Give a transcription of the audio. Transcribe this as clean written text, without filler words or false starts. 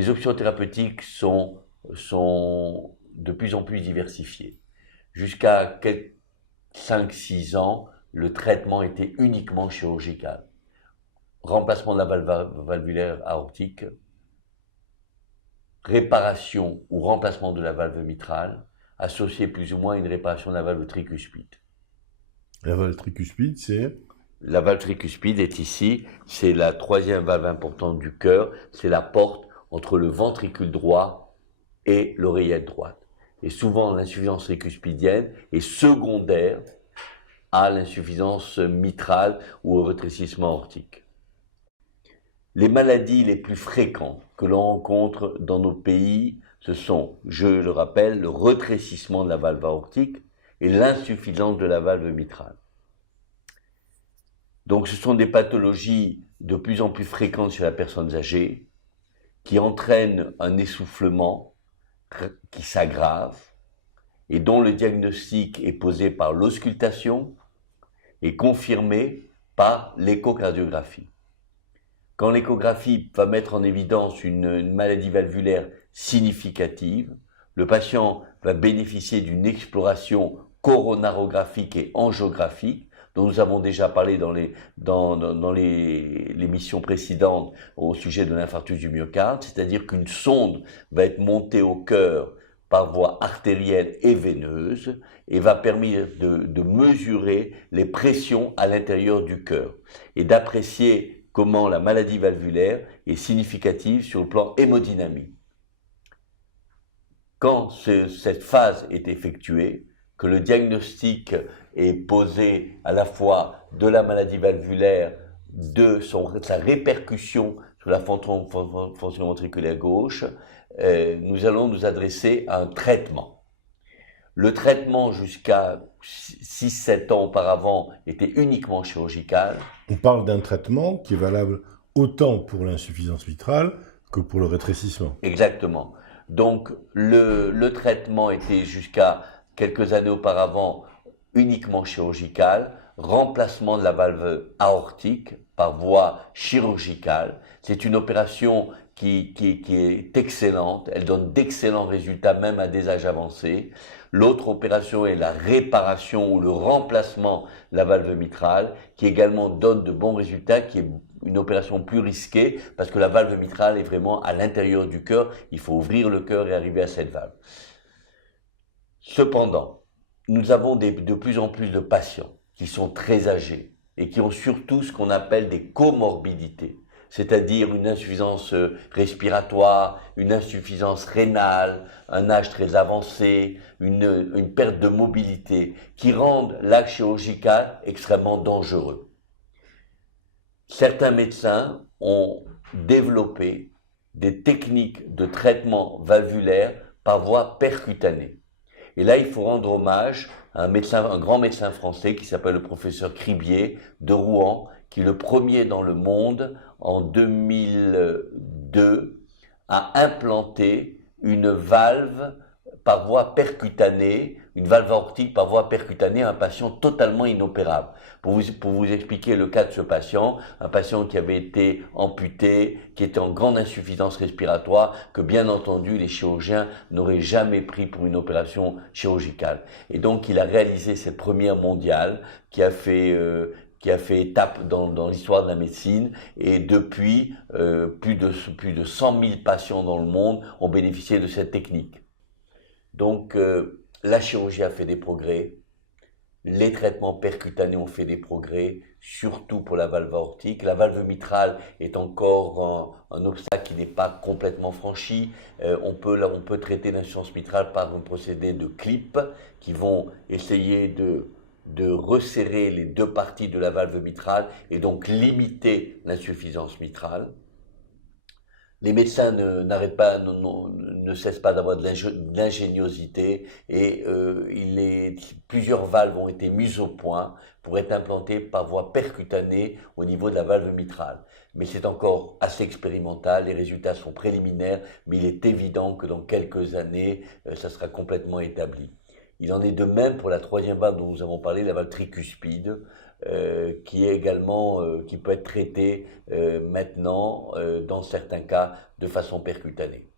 les options thérapeutiques sont de plus en plus diversifiées. Jusqu'à 5-6 ans, le traitement était uniquement chirurgical. Remplacement de la valve valvulaire aortique, réparation ou remplacement de la valve mitrale, associé plus ou moins à une réparation de la valve tricuspide. La valve tricuspide, c'est... La valve tricuspide est ici, c'est la troisième valve importante du cœur, c'est la porte entre le ventricule droit et l'oreillette droite. Et souvent, l'insuffisance tricuspidienne est secondaire à l'insuffisance mitrale ou au rétrécissement aortique. Les maladies les plus fréquentes que l'on rencontre dans nos pays, ce sont, je le rappelle, le rétrécissement de la valve aortique et l'insuffisance de la valve mitrale. Donc ce sont des pathologies de plus en plus fréquentes chez la personne âgée qui entraînent un essoufflement qui s'aggrave et dont le diagnostic est posé par l'auscultation et confirmé par l'échocardiographie. Quand l'échographie va mettre en évidence une maladie valvulaire significative, le patient va bénéficier d'une exploration coronarographique et angiographique dont nous avons déjà parlé dans les missions précédentes au sujet de l'infarctus du myocarde, c'est-à-dire qu'une sonde va être montée au cœur par voie artérielle et veineuse et va permettre de mesurer les pressions à l'intérieur du cœur et d'apprécier comment la maladie valvulaire est significative sur le plan hémodynamique. Quand cette phase est effectuée, que le diagnostic est posé à la fois de la maladie valvulaire, de sa répercussion sur la fonction ventriculaire gauche, nous allons nous adresser à un traitement. Le traitement jusqu'à 6-7 ans auparavant était uniquement chirurgical. On parle d'un traitement qui est valable autant pour l'insuffisance mitrale que pour le rétrécissement. Exactement. Donc le traitement était jusqu'à quelques années auparavant uniquement chirurgical, remplacement de la valve aortique par voie chirurgicale. C'est une opération qui est excellente, elle donne d'excellents résultats même à des âges avancés. L'autre opération est la réparation ou le remplacement de la valve mitrale, qui également donne de bons résultats, qui est une opération plus risquée, parce que la valve mitrale est vraiment à l'intérieur du cœur, il faut ouvrir le cœur et arriver à cette valve. Cependant, nous avons de plus en plus de patients qui sont très âgés et qui ont surtout ce qu'on appelle des comorbidités, c'est-à-dire une insuffisance respiratoire, une insuffisance rénale, un âge très avancé, une perte de mobilité, qui rendent l'acte chirurgical extrêmement dangereux. Certains médecins ont développé des techniques de traitement valvulaire par voie percutanée. Et là, il faut rendre hommage à un grand médecin français qui s'appelle le professeur Cribier de Rouen, qui est le premier dans le monde, en 2002, à implanter une valve par voie percutanée, une valve aortique par voie percutanée à un patient totalement inopérable. Pour vous expliquer le cas de ce patient, un patient qui avait été amputé, qui était en grande insuffisance respiratoire, que bien entendu les chirurgiens n'auraient jamais pris pour une opération chirurgicale. Et donc il a réalisé cette première mondiale qui a fait étape dans l'histoire de la médecine, et depuis, plus de 100 000 patients dans le monde ont bénéficié de cette technique. Donc, la chirurgie a fait des progrès, les traitements percutanés ont fait des progrès, surtout pour la valve aortique. La valve mitrale est encore un obstacle qui n'est pas complètement franchi. On peut traiter l'insuffisance mitrale par un procédé de clip qui vont essayer de resserrer les deux parties de la valve mitrale et donc limiter l'insuffisance mitrale. Les médecins ne cessent pas d'avoir de l'ingéniosité et plusieurs valves ont été mises au point pour être implantées par voie percutanée au niveau de la valve mitrale. Mais c'est encore assez expérimental, les résultats sont préliminaires, mais il est évident que dans quelques années, ça sera complètement établi. Il en est de même pour la troisième valve dont nous avons parlé, la valve tricuspide, qui est également, qui peut être traitée maintenant, dans certains cas, de façon percutanée.